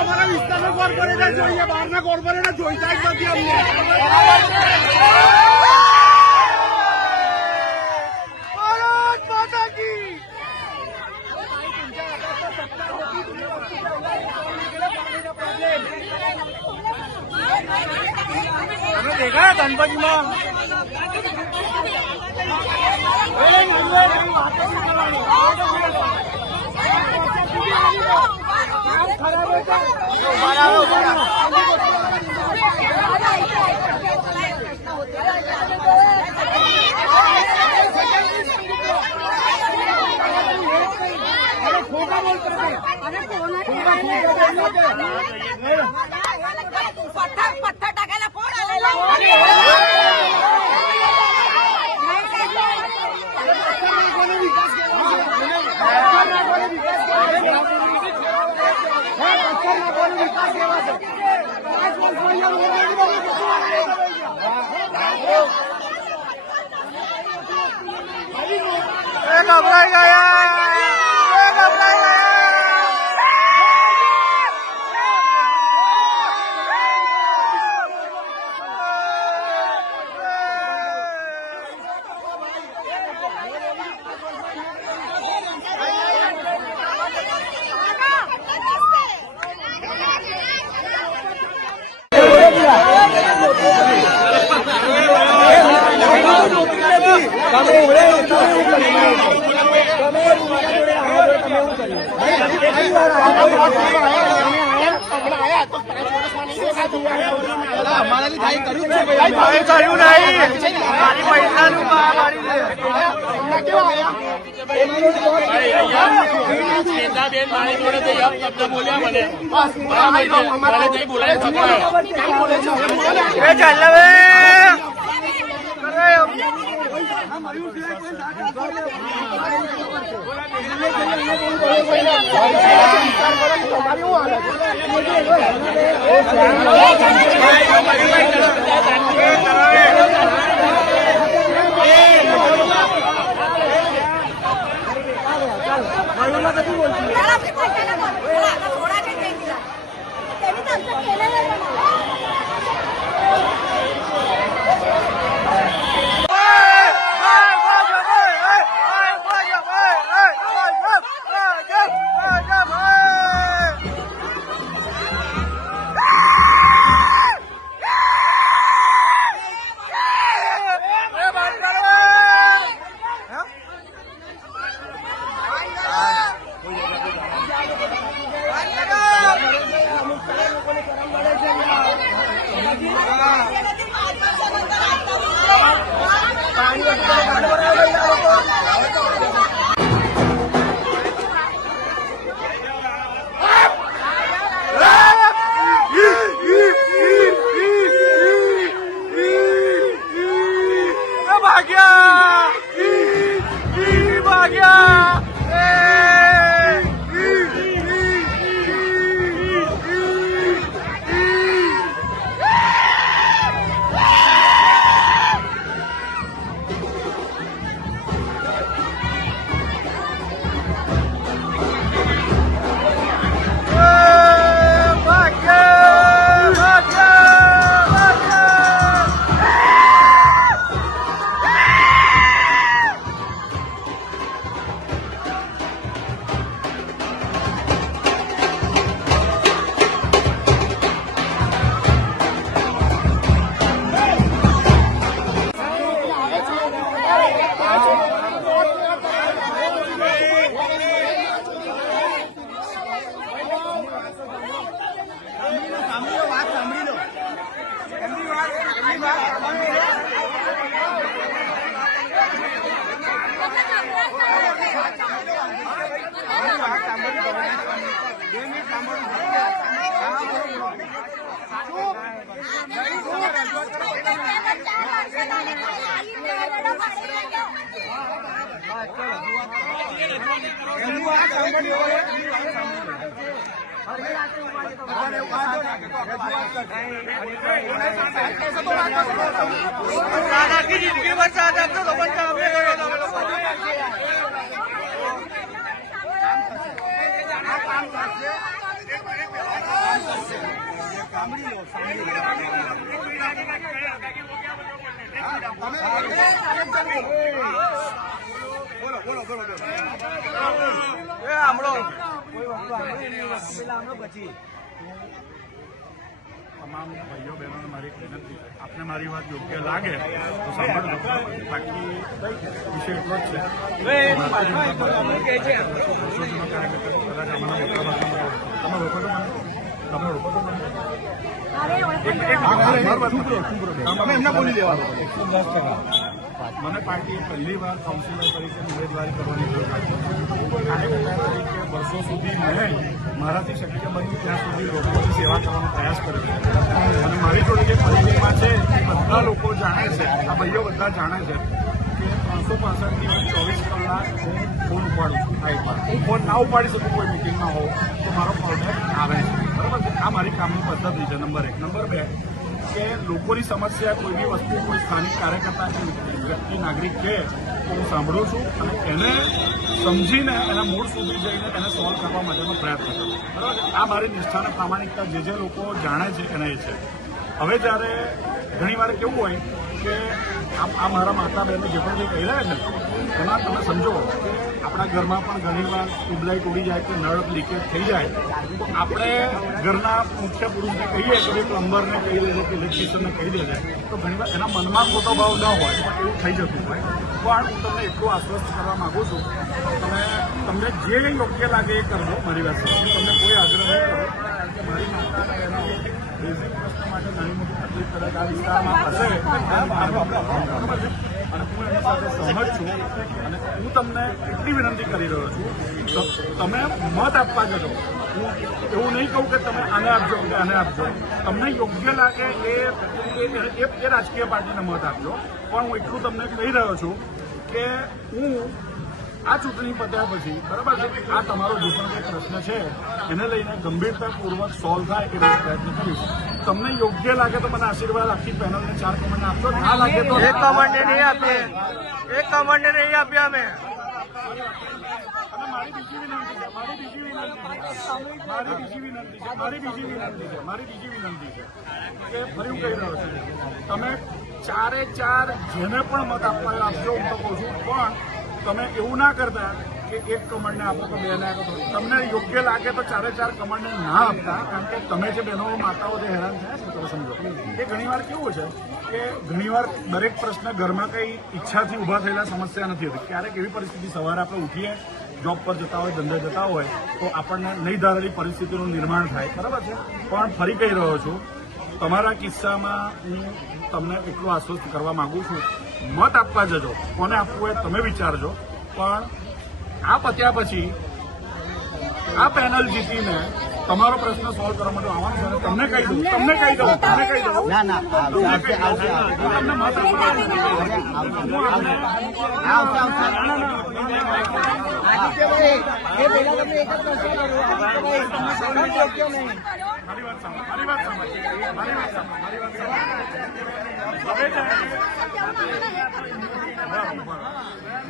અમારા વિસ્તારના કોર્પોરેટર જોઈએ, બહારના કોર્પોરેટર જોઈતા જ નથી અમને. તમે દેખા ગણપતિમાં પથ્થર ટાકેલા ફોન घबराई गया. जिंदगी भर साथ आपको खबर काम काम તમામ ભાઈઓ બહેનોને મારી વિનંતી છે, આપને મારી વાત યોગ્ય લાગે તો સાંભળજો, બાકી વિષય એટલો જ છે. મને પાર્ટીએ પહેલી વાર કાઉન્સિલર તરીકે ઉમેદવારી કરવાની જરૂર હતી. કાર્યકર્તા તરીકે વર્ષો સુધી મેં મારાથી શક્ય બન્યું ત્યાં સુધી લોકોની સેવા કરવાનો પ્રયાસ કર્યો અને મારી જોડે જે પરિચયમાં છે એ બધા લોકો જાણે છે, આ ભાઈઓ બધા જાણે છે કે 365 દિવસ 24 કલાક હું ફોન ઉપાડું છું. આ એક વાર હું ફોન ના ઉપાડી શકું કોઈ મિટિંગમાં હોઉં તો મારો કોન્ટેક્ટ આવે છે, બરાબર છે. આ મારી કામની પદ્ધતિ છે. નંબર 1. નંબર 2 કે લોકોની સમસ્યા કોઈ બી વસ્તુ કોઈ સ્થાનિક કાર્યકર્તા કે વ્યક્તિ નાગરિક છે તો હું સાંભળું છું અને એને સમજીને એના મૂળ સુધી જઈને એને સોલ્વ કરવા માટેનો પ્રયત્ન કરું, બરાબર. આ મારી નિષ્ઠા અને પ્રામાણિકતા જે લોકો જાણે છે એને એ છે. હવે જ્યારે ઘણી વાર કેવું હોય કે આ મારા માતા બહેનો જે પણ કંઈ કહી રહ્યા છે એમાં તમે સમજો કે આપણા ઘરમાં પણ ઘણી વાર ટ્યુબલાઇટ ઉડી જાય કે નળ લીકેજ થઈ જાય તો આપણે ઘરના મુખ્ય પુરુષને કહીએ કે ભાઈ પ્લમ્બરને કહી દેજે કે ઇલેક્ટ્રિશિયનને કહી દેજે તો ઘણી વાર એના મનમાં ખોટો ભાવ ન હોય પણ એવું થઈ જતું હોય. પણ હું તમને એટલું આશ્વસ્ત કરવા માગું છું, તમને જે યોગ્ય લાગે એ કરજો. મારી વાત હું તમને કોઈ આગ્રહ નહીં કરું, કારણ કે મારી માતાને એનો બેઝિક પ્રશ્ન માટે ઘણી મોટી તકલીફ કદાચ આ વિસ્તારમાં હશે અને હું એની સાથે સહમત છું અને હું તમને એટલી વિનંતી કરી રહ્યો છું તમે મત આપવા જજો. હું એવું નહીં કહું કે તમે આને આપજો કે આને આપજો, તમને યોગ્ય લાગે એ રાજકીય પાર્ટીને મત આપજો. પણ હું એટલું તમને કહી રહ્યો છું કે હું આ ચૂંટણી પત્યા પછી, બરાબર છે, આ તમારો જે પણ કંઈ પ્રશ્ન છે એને લઈને ગંભીરતાપૂર્વક સોલ્વ થાય એવો પ્રયત્ન કરીશ. તમને યોગ્ય લાગે તો મને આશીર્વાદ આખી પેનલને 4 કમેન્ટ આપજો. ના લાગે તો એક કમેન્ટ નહીં આપીએ, એક કમેન્ટ નહીં આપ્યા અમે. અને મારી બીજી વિનંતી છે કે ફરી હું કહી રહ્યો છું તમે 4 જેને પણ મત આપવા આપજો. હું તો કહું છું પણ તમે એવું ના કરતા કે એક કમળને આપો તો 2 ને આપો. તમને યોગ્ય લાગે તો 4 કમળને ના આપતા, કારણ કે તમે જે બહેનો માતાઓ જે હેરાન થયા છે તમે સમજો કે ઘણીવાર કેવું છે કે ઘણીવાર દરેક પ્રશ્ન ઘરમાં કંઈ ઈચ્છાથી ઊભા થયેલા સમસ્યા નથી હોતી. ક્યારેક એવી પરિસ્થિતિ સવારે આપણે ઉઠીએ, જોબ પર જતા હોય, ધંધે જતા હોય તો આપણને નહીં ધારેલી પરિસ્થિતિનું નિર્માણ થાય, બરાબર છે. પણ ફરી કહી રહ્યો છું, તમારા કિસ્સામાં હું તમને એટલું આશ્વસ્ત કરવા માંગુ છું, મત આપવા જજો. કોને આપવું હોય તમે વિચારજો. પણ આ પત્યા પછી આ પેનલ જીતીને તમારો પ્રશ્ન સોલ્વ કરવા માટે આવવાનું છે. તમને કહી દઉં તમને મત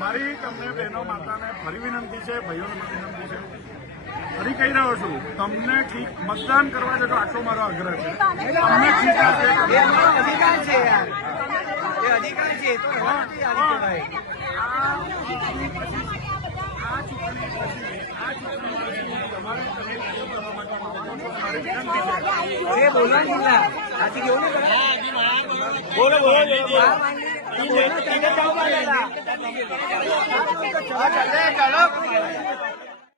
મારી તમને બહેનો માતાને ફરી વિનંતી છે, ભાઈઓને વિનંતી છે, ફરી કહી રહ્યો છું, તમને મતદાન કરવા જતો આટલો મારો આગ્રહ છે. તમને અધિકાર છે યાર, એ અધિકાર છે તો બોલો